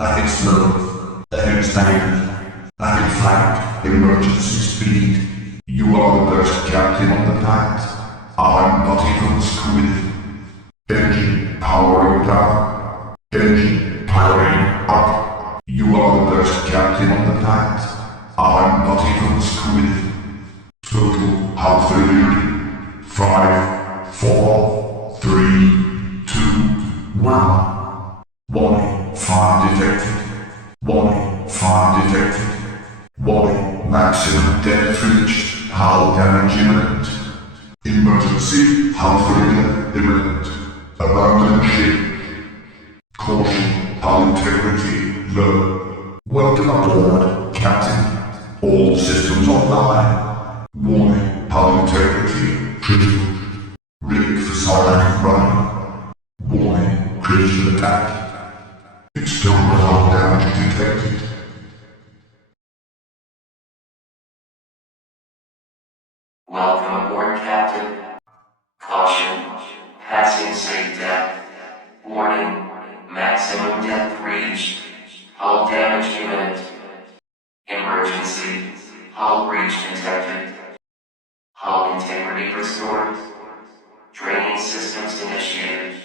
That is slow. That is standard. That is fact. Emergency speed. You are the best captain on the planet. I'm not even screwed. Engine powering down. Engine powering up. You are the best captain on the planet. I'm not even screwed. Total hull failure. 5, 4, 3, 2, 1. Warning, fire detected. Warning, fire detected. Warning, maximum depth reached. Hull damage imminent. Emergency, hull failure imminent. Abandon ship. Caution, hull integrity low. Welcome aboard, Captain. All systems online. Warning, hull integrity critical. Rig for silent running. Warning, critical attack. External hull damage detected. Welcome aboard, Captain. Caution, passing safe depth. Warning, maximum depth reached. Hull damage imminent. Emergency, hull breach detected. Hull integrity restored. Draining systems initiated.